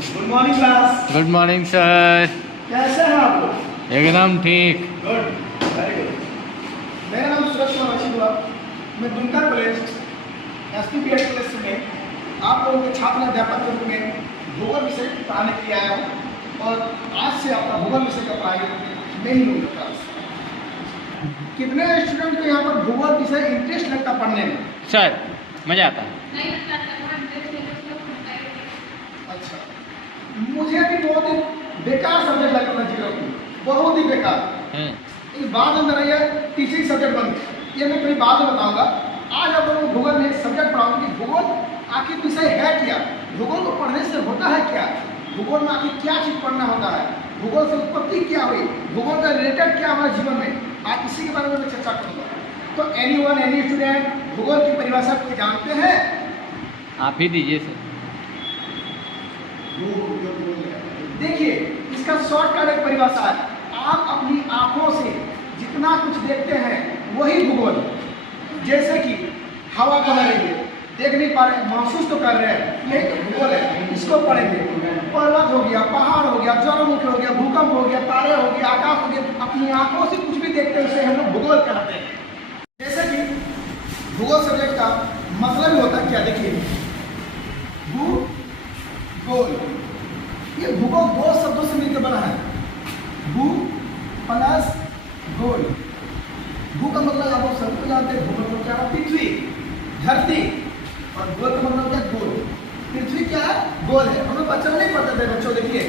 Good morning class. Good morning sir. कैसे हैं आप लोग? एकदम ठीक। Good, very good. मेरा नाम सूरज कुमार रशीद हुआ। मैं दुमका कॉलेज SPPS कॉलेज में आप लोगों के छात्र अध्यापक के रूप में भूगोल विषय पढ़ाने के लिए आया हूँ और आज से आपका भूगोल विषय का पढ़ाई मैं ही लूँगा क्लास। कितने स्टूडेंट को यहाँ पर भूगोल विषय इंटरेस्ट लगता पढ़ने में? सर मज़ा आता है। अच्छा, मुझे भी बहुत ही बेकार सब्जेक्ट लगता था ज्योग्राफी, बहुत ही बेकार। इस बाद में मेरा ये टीचिंग सब्जेक्ट बन गया। ये मैं कहीं बाद में बताऊंगा। आज आप लोगों को भूगोल में एक सब्जेक्ट पढ़ाऊंगा कि भूगोल आखिर विषय है क्या, भूगोल को पढ़ने से होता है क्या, भूगोल में आखिर क्या चीज़ पढ़ना होता है, भूगोल से उत्पत्ति क्या हुई, भूगोल का रिलेटेड क्या हमारे जीवन में, आज इसी के बारे में मैं चर्चा करूँगा। तो एनी स्टूडेंट भूगोल की परिभाषा को जानते हैं? आप ही दीजिए सर। देखिए, इसका शॉर्टकट एक परिभाषा है। आप अपनी आंखों से जितना कुछ देखते हैं वही भूगोल। जैसे कि हवा बह रही है, देख नहीं पा रहे, महसूस तो कर रहे हैं, ये भूगोल है, इसको पढ़ेंगे। पर्वत हो गया, पहाड़ हो गया, ज्वालामुखी हो गया, भूकंप हो गया, तारे हो गया, आकाश हो गया, अपनी आंखों से कुछ भी देखते हैं उसे हम लोग भूगोल कहते हैं। जैसे कि भूगोल सब्जेक्ट का मतलब ही होता है क्या, देखिए भूगोल, ये भूगोल दो शब्दों से मिलकर बना है, भू प्लस गोल। भू का मतलब आप सबको जानते हैं, भू का मतलब क्या है, पृथ्वी, धरती, और गोल का मतलब क्या है, गोल। पृथ्वी क्या है, गोल है। हम लोग बच्चों नहीं पढ़ते थे बच्चों, देखिए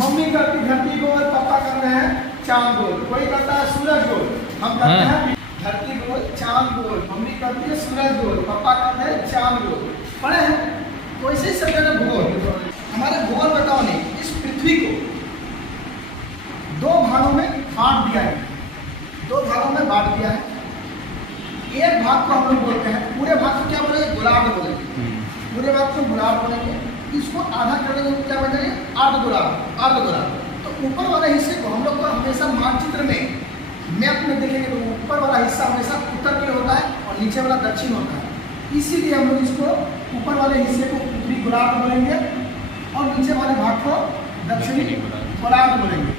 मम्मी करती धरती गोल, पापा करते हैं चांद गोल, कोई करता है सूरज गोल, हम करते हैं धरती गोल, चांद गोल, मम्मी करती है सूरज गोल, पापा करते हैं चांद गोल। पढ़े हैं? तो ऐसे ही सब्जेक्ट है भूगोल। हमारे भूगोल बताओ ने इस पृथ्वी को दो भागों में बांट दिया है, दो भागों में बांट दिया है। एक भाग को हम लोग बोलते हैं, पूरे भाग को क्या बोलेंगे, गोलार्ध बोलेंगे, पूरे भाग को गोलार्ध बोलेंगे। इसको आधा करने को क्या बोलेंगे, अर्धगोलार्ध, अर्धगोलार्ध। तो ऊपर वाले हिस्से को हम लोग को हमेशा मानचित्र में, मैप में देखेंगे तो ऊपर वाला हिस्सा हमेशा उत्तर की ओर होता है और नीचे वाला दक्षिण होता है। इसीलिए हम लोग इसको ऊपर वाले हिस्से को उत्तरी गोलार्ध बोलेंगे और नीचे वाले भाग को दक्षिणी गोलार्ध बोलेंगे।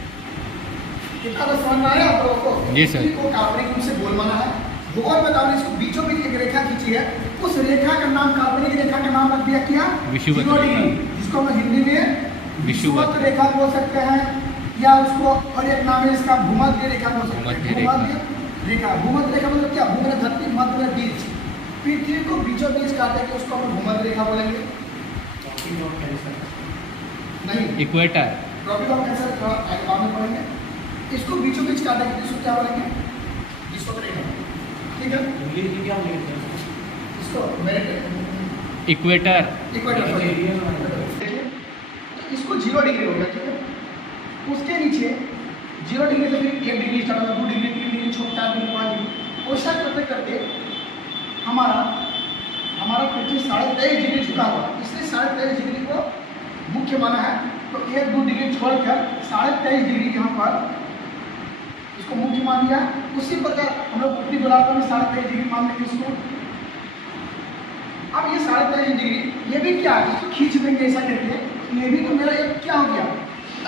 कितना तो समझ में आया आप लोगों को? जी सर। को काल्पनिक रूप से गोल माना है। भूगोल बताओ, इसको बीचों बीच एक रेखा खींची है, उस रेखा का नाम, काल्पनिक रेखा का नाम रख दिया क्या, विषुवत डिग्री, जिसको हम हिंदी में विषुवत रेखा बोल सकते हैं, या उसको और एक नाम है इसका भूमध्य रेखा बोल सकते हैं। भूमध्य रेखा, भूमध्य रेखा मतलब क्या, भूमध्य धरती, मध्य में बीच, पृथ्वी को बीचों बीच काटेंगे उसको हम भूमध्य रेखा बोलेंगे। नहीं, इक्वेटर, ट्रॉपिक ऑफ कैंसर थोड़ा आगे बाद में पढ़ेंगे। इसको बीचों बीच काटेंगे तो इसको क्या बोलेंगे, विषुवत रेखा। ठीक है, इसको इक्वेटर, इसको 0 डिग्री हो गया। ठीक है, उसके नीचे 0 डिग्री से फिर 1 डिग्री स्टार्ट होगा, 2 डिग्री, 3 डिग्री, 4 डिग्री, 5 डिग्री, ऐसा करते करते हमारा पृथ्वी 23.5 डिग्री झुका हुआ, इसलिए 23.5 डिग्री को मुख्य माना है। तो 1-2 डिग्री छोड़कर 23.5 डिग्री यहाँ पर इसको मुख्य मान लिया। उसी प्रकार हम लोग उत्तरी गोलार्ध में 23.5 डिग्री मान लेंगे इसको। अब ये 23.5 डिग्री, ये भी क्या है, इसको खींच देंगे ऐसा करके, ये भी तो मेरा एक क्या हो गया,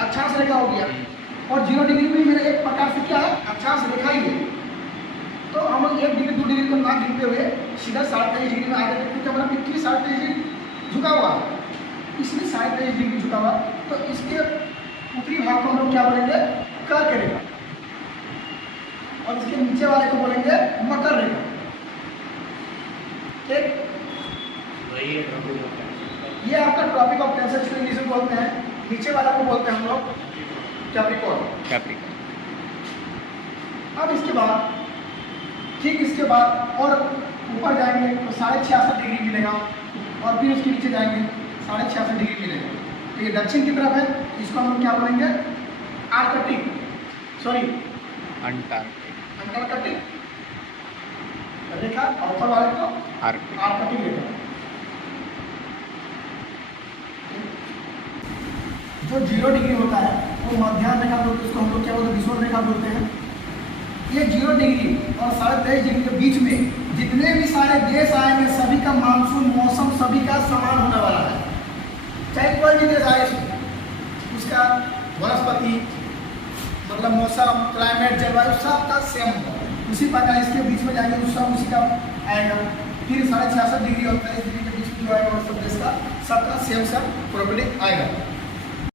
अक्षांश रेखा हो गया, और 0 डिग्री में मेरा एक प्रकार से क्या है, अक्षांश रेखा ही है। तो हम लोग 1 डिग्री 2 डिग्री को ना गिनते हुए सीधा 23.5 डिग्री में आ गए, क्योंकि हमारा पृथ्वी 23.5 डिग्री झुका हुआ है, इसलिए 23.5 डिग्री झुका हुआ। तो इसके ऊपरी भाग को हम लोग क्या बोलेंगे, कर्क रेखा, और इसके नीचे वाले को बोलेंगे मकर रेखा। ठीक, ये आपका ट्रॉपिक ऑफ कैंसर, जिसको इंग्लिश में बोलते हैं। नीचे वाला को बोलते हैं हम लोग कैप्रिकॉर्न। अब इसके बाद, ठीक इसके बाद और ऊपर जाएंगे तो 66.5 डिग्री मिलेगा, और फिर उसके नीचे जाएंगे 66.5 डिग्री मिलेगा। तो ये दक्षिण की तरफ है, इसको हम लोग क्या बोलेंगे, आर्कटिक, सॉरी अंटार्कटिक रेखा, और ऊपर वाले को आर्कटिक रेखा। जो 0 डिग्री होता है वो मध्याह्न रेखा बोलते हैं, उसको हम लोग क्या बोलते हैं, विषुवत रेखा बोलते हैं। ये 0 डिग्री और 23.5 डिग्री के बीच में जितने भी सारे देश आएंगे सभी का मानसून मौसम सभी का समान होने वाला है। चाहे कोई कोई भी देश आए उसका वनस्पति मतलब मौसम, क्लाइमेट, जलवायु सब का सेम होगा। उसी प्रकार इसके बीच में जाएंगे तो सब उसी का आएगा। फिर 66.5 डिग्री और 23 डिग्री के बीच में जो आएगा वो सब देश का सबका सेम प्रॉपर्टी आएगा।